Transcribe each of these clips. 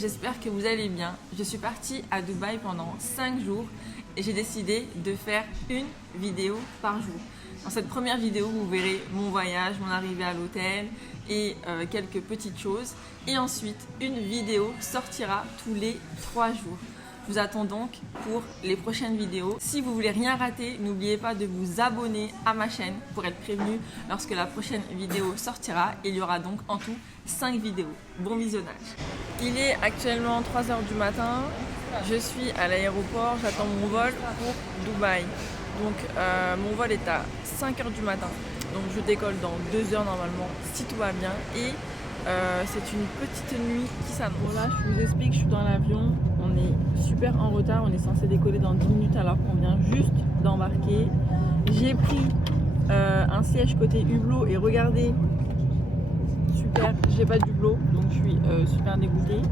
j'espère que vous allez bien. Je suis partie à Dubaï pendant 5 jours et j'ai décidé de faire une vidéo par jour. Dans cette première vidéo, vous verrez mon voyage, mon arrivée à l'hôtel et quelques petites choses. Et ensuite, une vidéo sortira tous les 3 jours. Je vous attends donc pour les prochaines vidéos. Si vous voulez rien rater, n'oubliez pas de vous abonner à ma chaîne pour être prévenu lorsque la prochaine vidéo sortira. Il y aura donc en tout 5 vidéos. Bon visionnage. Il est actuellement 3 h du matin. Je suis à l'aéroport, j'attends mon vol pour Dubaï. Donc mon vol est à 5 h du matin. Donc je décolle dans 2 heures normalement si tout va bien. Et c'est une petite nuit qui s'annonce. Voilà, je vous explique, je suis dans l'avion. On est super en retard, on est censé décoller dans 10 minutes alors qu'on vient juste d'embarquer. J'ai pris un siège côté hublot et regardez, super, j'ai pas d'hublot, donc je suis super dégoûtée.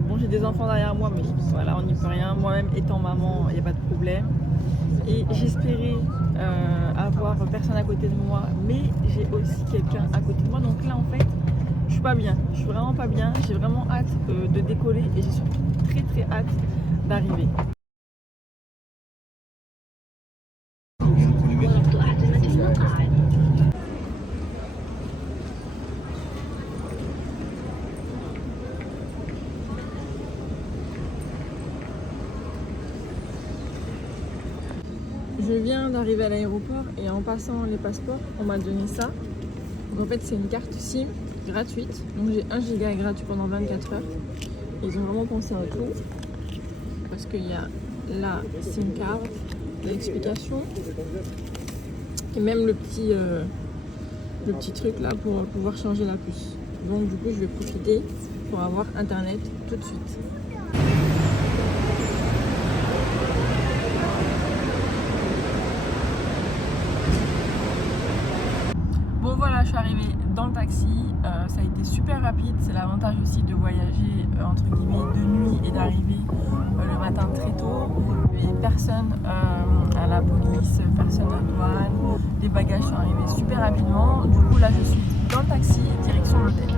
Bon, j'ai des enfants derrière moi, mais voilà, on n'y peut rien. Moi-même étant maman, il n'y a pas de problème. Et j'espérais avoir personne à côté de moi, mais j'ai aussi quelqu'un à côté de moi. Donc là, en fait, je suis pas bien. Je suis vraiment pas bien. J'ai vraiment hâte de décoller et j'ai surtout très hâte d'arriver. Je viens d'arriver à l'aéroport et en passant les passeports, on m'a donné ça. Donc en fait, c'est une carte SIM gratuite. Donc j'ai 1 giga gratuit pendant 24 heures. Ils ont vraiment pensé à tout. Parce qu'il y a la SIM card, l'explication et même le petit truc là pour pouvoir changer la puce. Donc du coup, je vais profiter pour avoir internet tout de suite. Voilà, je suis arrivée dans le taxi, ça a été super rapide, c'est l'avantage aussi de voyager entre guillemets de nuit et d'arriver le matin très tôt. Et personne à la police, personne à la douane, les bagages sont arrivés super rapidement. Du coup là je suis dans le taxi, direction l'hôtel.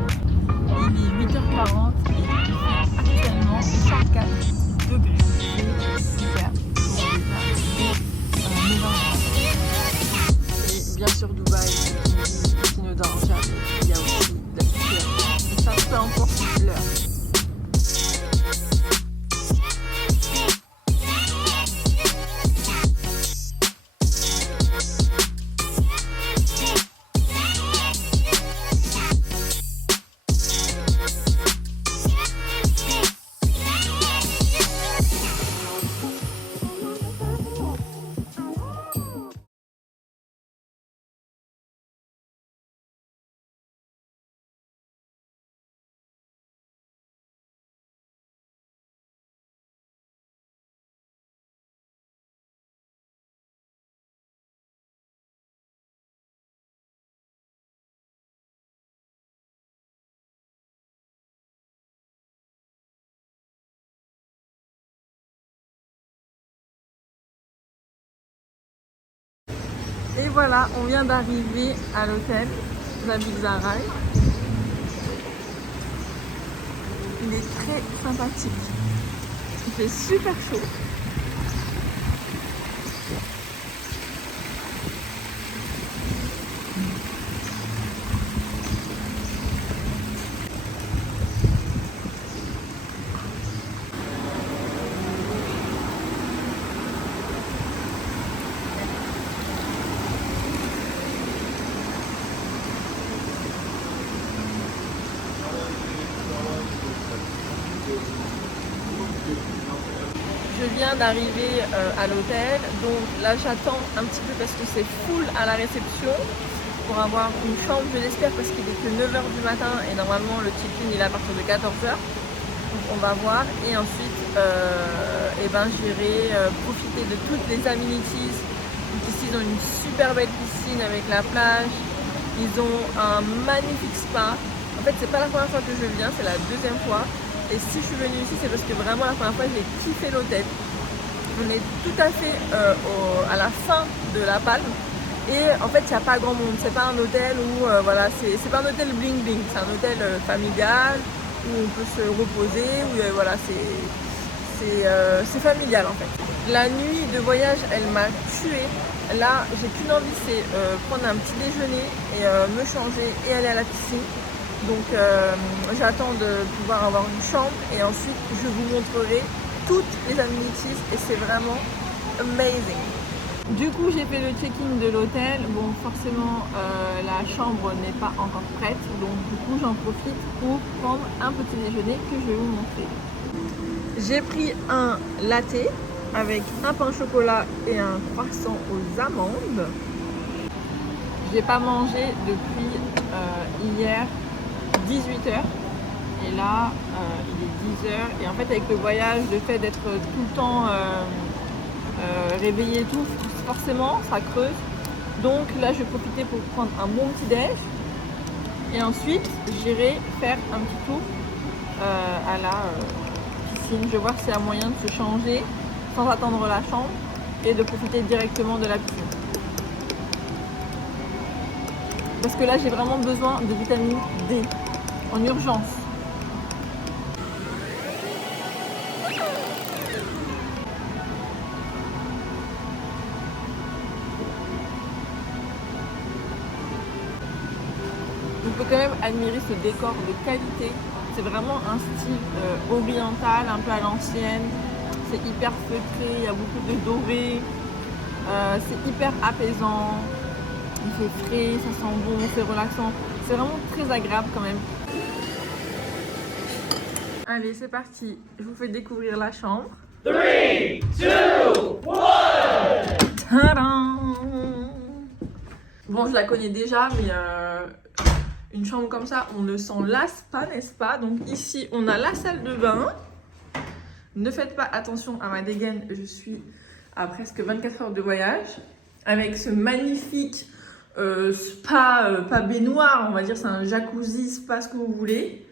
Il est 8h40 et il fait actuellement 34 degrés. Super, et bien sûr Dubaï. Il y a aussi de la culture. Et ça, peu importe l'heure. Et voilà, on vient d'arriver à l'hôtel Nabil Zarai. Il est très sympathique. Il fait super chaud. Je viens d'arriver à l'hôtel, donc là j'attends un petit peu parce que c'est full à la réception pour avoir une chambre, je l'espère, parce qu'il est que 9 h du matin et normalement le check-in il est à partir de 14 h. Donc on va voir et ensuite j'irai profiter de toutes les amenities. Donc ici ils ont une super belle piscine avec la plage, ils ont un magnifique spa. En fait c'est pas la première fois que je viens, c'est la 2e fois. Et si je suis venue ici, c'est parce que vraiment la première fois j'ai kiffé l'hôtel. On est tout à fait à la fin de la Palme. Et en fait, il n'y a pas grand monde. C'est pas un hôtel où, voilà, c'est pas un hôtel bling bling. C'est un hôtel familial où on peut se reposer, où voilà, c'est familial en fait. La nuit de voyage, elle m'a tuée. Là, j'ai qu'une envie, c'est prendre un petit déjeuner et me changer et aller à la piscine. Donc j'attends de pouvoir avoir une chambre et ensuite je vous montrerai toutes les amenities et c'est vraiment amazing. Du coup j'ai fait le check-in de l'hôtel. Bon forcément la chambre n'est pas encore prête, donc du coup j'en profite pour prendre un petit déjeuner que je vais vous montrer. J'ai pris un latte avec un pain au chocolat et un croissant aux amandes. J'ai pas mangé depuis hier 18h et là il est 10h et en fait avec le voyage, le fait d'être tout le temps réveillé et tout, forcément ça creuse. Donc là je vais profiter pour prendre un bon petit déj et ensuite j'irai faire un petit tour à la piscine. Je vais voir s'il y a moyen de se changer sans attendre la chambre et de profiter directement de la piscine. Parce que là j'ai vraiment besoin de vitamine D en urgence. On peut quand même admirer ce décor de qualité. C'est vraiment un style oriental, un peu à l'ancienne. C'est hyper feutré, il y a beaucoup de doré. C'est hyper apaisant. Il fait frais, ça sent bon, c'est relaxant. C'est vraiment très agréable quand même. Allez, c'est parti. Je vous fais découvrir la chambre. 3, 2, 1. Tadam! Bon, je la connais déjà, mais une chambre comme ça, on ne s'en lasse pas, n'est-ce pas? Donc ici, on a la salle de bain. Ne faites pas attention à ma dégaine, je suis à presque 24 heures de voyage. Avec ce magnifique spa, pas baignoire, on va dire, c'est un jacuzzi, spa, ce que vous voulez.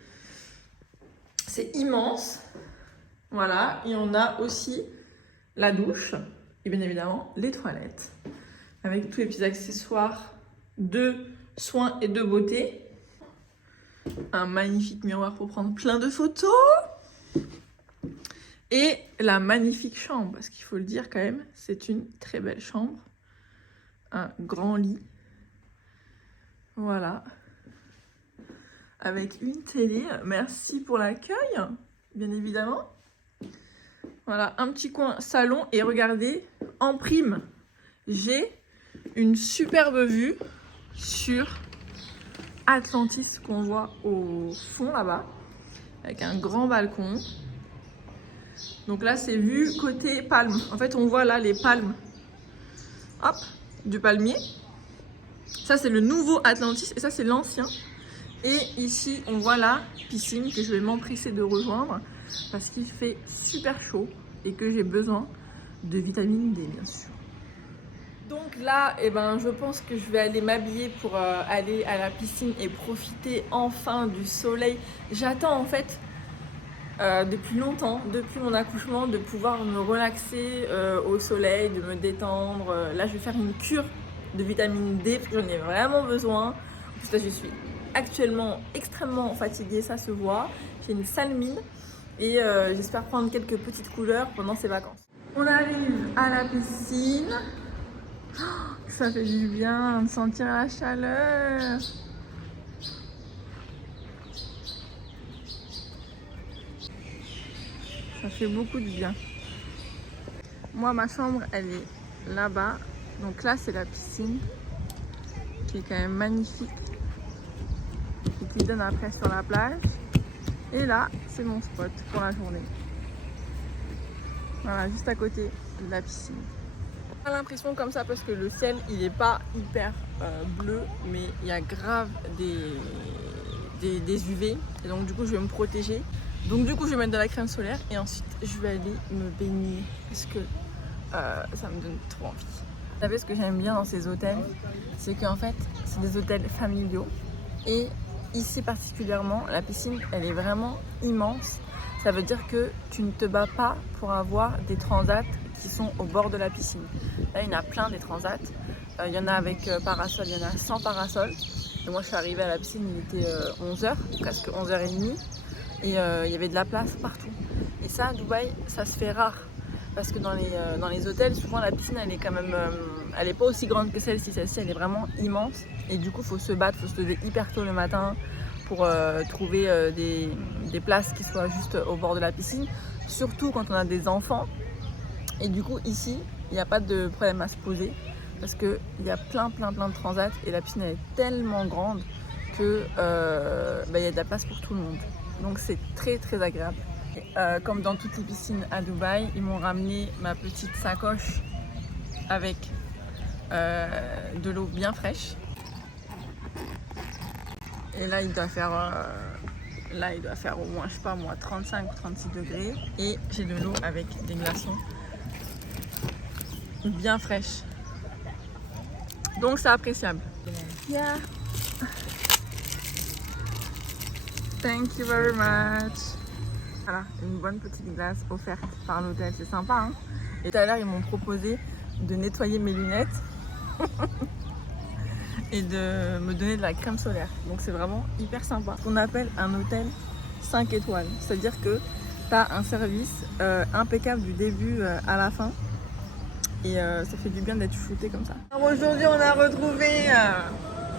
C'est immense. Voilà, et on a aussi la douche et bien évidemment les toilettes avec tous les petits accessoires de soins et de beauté. Un magnifique miroir pour prendre plein de photos et la magnifique chambre, parce qu'il faut le dire quand même, c'est une très belle chambre. Un grand lit, voilà, avec une télé. Merci pour l'accueil, bien évidemment. Voilà, un petit coin salon et regardez, en prime, j'ai une superbe vue sur Atlantis qu'on voit au fond là-bas, avec un grand balcon. Donc là, c'est vue côté palme. En fait, on voit là les palmes, hop, du palmier. Ça, c'est le nouveau Atlantis et ça, c'est l'ancien. Et ici, on voit la piscine que je vais m'empresser de rejoindre parce qu'il fait super chaud et que j'ai besoin de vitamine D, bien sûr. Donc là, eh ben, je pense que je vais aller m'habiller pour aller à la piscine et profiter enfin du soleil. J'attends en fait depuis longtemps, depuis mon accouchement, de pouvoir me relaxer au soleil, de me détendre. Là, je vais faire une cure de vitamine D parce que j'en ai vraiment besoin. En plus, là, je suis actuellement extrêmement fatiguée, ça se voit. J'ai une sale mine et j'espère prendre quelques petites couleurs pendant ces vacances. On arrive à la piscine. Ça fait du bien de sentir la chaleur. Ça fait beaucoup de bien. Moi, ma chambre, elle est là-bas. Donc là, c'est la piscine qui est quand même magnifique et qui donne après sur la plage. Et là, c'est mon spot pour la journée. Voilà, juste à côté de la piscine. J'ai l'impression comme ça parce que le ciel, il est pas hyper bleu, mais il y a grave des UV. Et donc du coup, je vais me protéger. Donc du coup, je vais mettre de la crème solaire et ensuite, je vais aller me baigner parce que ça me donne trop envie. Vous savez, ce que j'aime bien dans ces hôtels, c'est qu'en fait, c'est des hôtels familiaux. Et ici particulièrement, la piscine, elle est vraiment immense. Ça veut dire que tu ne te bats pas pour avoir des transats qui sont au bord de la piscine. Là, il y en a plein des transats. Il y en a avec parasol, il y en a sans parasol. Et moi, je suis arrivée à la piscine, il était 11h, presque 11h30. et il y avait de la place partout. Et ça, à Dubaï, ça se fait rare. Parce que dans les hôtels, souvent la piscine, elle est quand même, elle est pas aussi grande que celle-ci. Celle-ci, elle est vraiment immense. Et du coup, faut se battre, faut se lever hyper tôt le matin pour trouver des places qui soient juste au bord de la piscine. Surtout quand on a des enfants. Et du coup, ici, il n'y a pas de problème à se poser. Parce qu'il y a plein de transats. Et la piscine, elle est tellement grande que y a de la place pour tout le monde. Donc c'est très agréable. Comme dans toutes les piscines à Dubaï, ils m'ont ramené ma petite sacoche avec de l'eau bien fraîche. Et là, il doit faire au moins, je sais pas moi, 35 ou 36 degrés. Et j'ai de l'eau avec des glaçons bien fraîches. Donc c'est appréciable. Yeah. Thank you very much. Voilà, une bonne petite glace offerte par l'hôtel, c'est sympa hein. Et tout à l'heure ils m'ont proposé de nettoyer mes lunettes et de me donner de la crème solaire. Donc c'est vraiment hyper sympa. Ce qu'on appelle un hôtel 5 étoiles. C'est-à-dire que tu as un service impeccable du début à la fin. Et ça fait du bien d'être shooté comme ça. Alors aujourd'hui on a retrouvé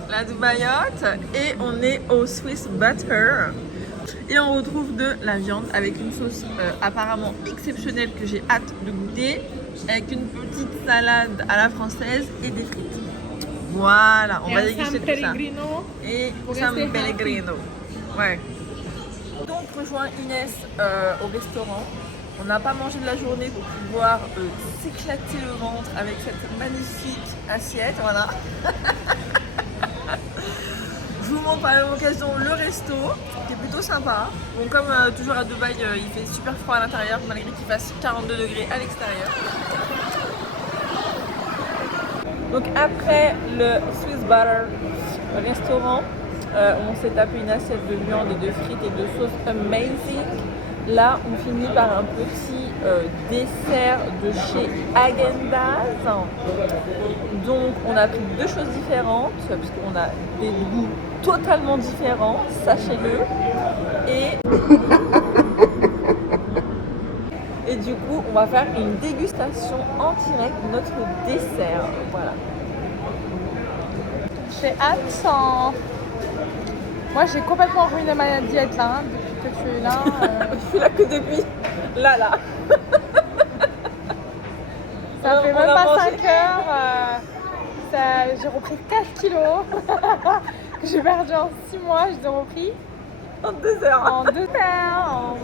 la Dubaïote et on est au Swiss Butter. Et on retrouve de la viande avec une sauce apparemment exceptionnelle que j'ai hâte de goûter, avec une petite salade à la française et des frites. Voilà, on va déguster tout ça. Et San Pellegrino. Ouais. Donc rejoint Inès au restaurant. On n'a pas mangé de la journée pour pouvoir s'éclater le ventre avec cette magnifique assiette. Voilà. Je vous montre par la même occasion le resto qui est plutôt sympa. Bon, comme toujours à Dubaï, il fait super froid à l'intérieur malgré qu'il fasse 42 degrés à l'extérieur. Donc après le Swiss Butter restaurant, on s'est tapé une assiette de viande et de frites et de sauce amazing. Là, on finit par un petit dessert de chez Häagen-Dazs. Donc, on a pris deux choses différentes, puisqu'on a des goûts totalement différents, sachez-le. Et du coup, on va faire une dégustation en direct de notre dessert. Voilà. J'ai hâte. Moi, j'ai complètement ruiné ma diète là, depuis que tu es là. Je suis là que depuis là. Ça fait même pas 5 heures. J'ai repris 4 kilos que j'ai perdu en 6 mois. Je les ai repris en 2 heures. En 2 heures.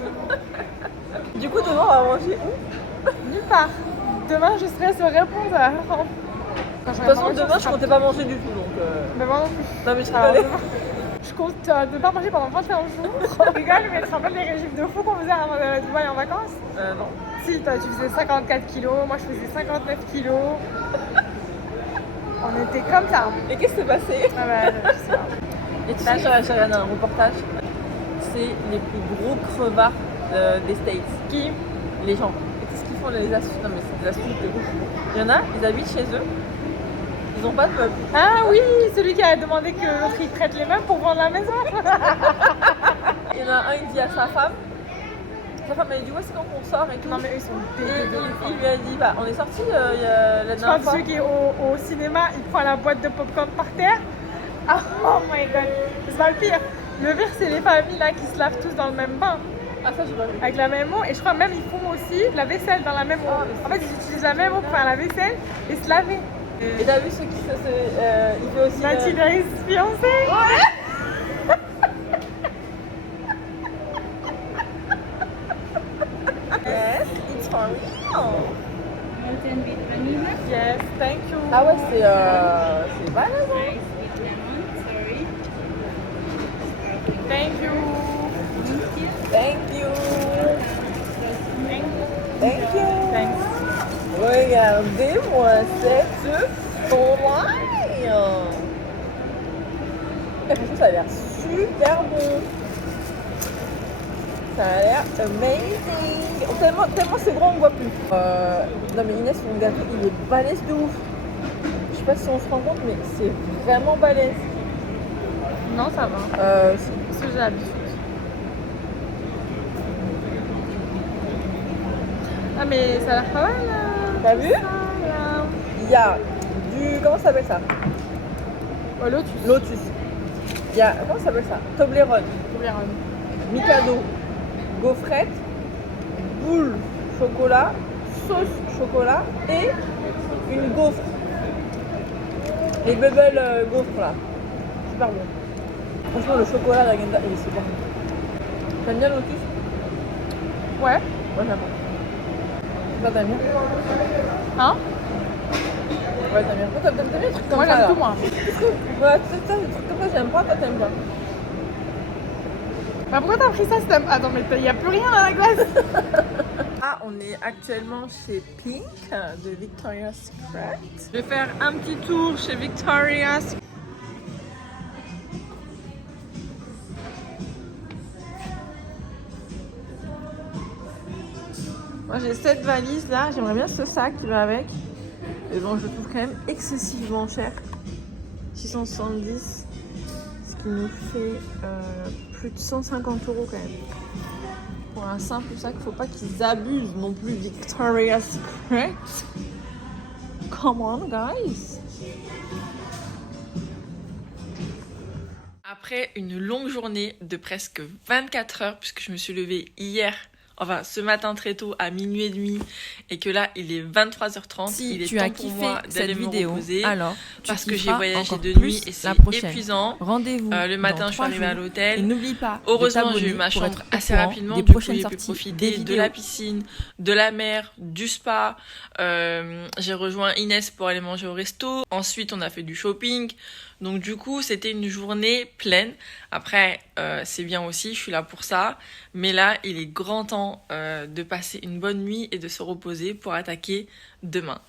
Du coup, demain, on va manger où? Nulle part. Demain, je serai sur répondeur. De toute façon, demain, je comptais pas manger du tout. Donc, Mais moi non plus. Non, mais je rigolais. Je compte ne pas manger pendant 21 jours. Je rigole, mais tu te rappelles les régimes de fou qu'on faisait à Dubaï en vacances? Non. Si, toi tu faisais 54 kilos, moi je faisais 59 kilos. On était comme ça. Et qu'est-ce qui s'est passé? Ah bah, je sais pas. Et tu sais, j'ai regardé un reportage. C'est les plus gros crevards des States. Qui? Les gens. Et qu'est-ce qu'ils font les astuces? Non mais c'est des astuces de ouf. Il y en a, ils habitent chez eux. Ils n'ont pas de meubles. Ah oui, celui qui a demandé que l'autre il prête les meubles pour vendre la maison. Il y en a un, il dit à sa femme elle dit ouais c'est quand qu'on sort et tout. Non mais eux ils sont dégueux. Il lui a dit bah on est sortis la dernière fois. Celui qui est au cinéma, il prend la boîte de popcorn par terre. Oh my god, c'est pas le pire. Le pire c'est les familles là qui se lavent tous dans le même bain. Ah ça j'ai pas vu. Avec la même eau et je crois même ils font aussi la vaisselle dans la même eau. En fait ils utilisent la même eau pour faire la vaisselle et se laver. Et t'as vu ceux qui il fait aussi Mathilde est fiancée. Ouais. Yes, it's for real. Yes, thank you. Ah ouais c'est balèze hein. Thank you. Thank you. Thank you. Thanks. Regardez-moi cette fly. Et franchement, ça a l'air super bon. Ça a l'air amazing. Tellement c'est grand, on voit plus. Non mais Inès, mon gâteau, il est balèze de ouf. Je sais pas si on se rend compte, mais c'est vraiment balèze. Non, ça va. Si. Parce que j'ai l'habitude. Ah mais ça a l'air pas mal là. T'as vu? Ça, là. Il y a du... Comment ça s'appelle ça? Oh, Lotus. Lotus. Il y a... Comment ça s'appelle ça? Toblerone. Toblerone. Mikado. Gaufrette. Boule chocolat. Sauce chocolat. Et une gaufre. Les bubble gaufres là. Super bon. Franchement, le chocolat d'Agenda, il est super bon. T'aimes bien Lotus? Ouais. Moi, j'aime pas. Toi, t'aimes bien? Hein? Ouais, t'aimes bien. Toi, t'aimes bien les trucs comme Moi ça, j'aime là. tout moi. Ouais, c'est ça, les trucs comme ça, j'aime pas, toi, t'aimes bien. Bah pourquoi t'as pris ça si t'aimes... Attends mais y a plus rien dans la glace. Ah, on est actuellement chez Pink de Victoria's Secret. Je vais faire un petit tour chez Victoria's. Moi j'ai cette valise là, j'aimerais bien ce sac qui va avec. Mais bon, je le trouve quand même excessivement cher. 670, ce qui nous fait plus de 150 € quand même. Pour un simple sac, faut pas qu'ils abusent non plus Victoria's Secret. Come on guys. Après une longue journée de presque 24 heures, puisque je me suis levée hier, enfin ce matin très tôt à minuit et demi, et que là il est 23h30, Si il est tu temps as pour kiffé moi d'aller cette me vidéo, reposer, alors tu parce que j'ai kifferas voyagé encore de plus nuit et c'est la prochaine. épuisant. Rendez-vous Le matin dans je suis 3 arrivée à jours. l'hôtel. Et n'oublie pas Heureusement, de j'ai eu ma t'abonner pour chambre être au assez courant rapidement, des du coup prochaines j'ai pu sorties, profiter des de vidéos. la piscine, de la mer, du spa. J'ai rejoint Inès pour aller manger au resto. Ensuite, on a fait du shopping. Donc du coup, c'était une journée pleine. Après, c'est bien aussi, je suis là pour ça. Mais là, il est grand temps de passer une bonne nuit et de se reposer pour attaquer demain.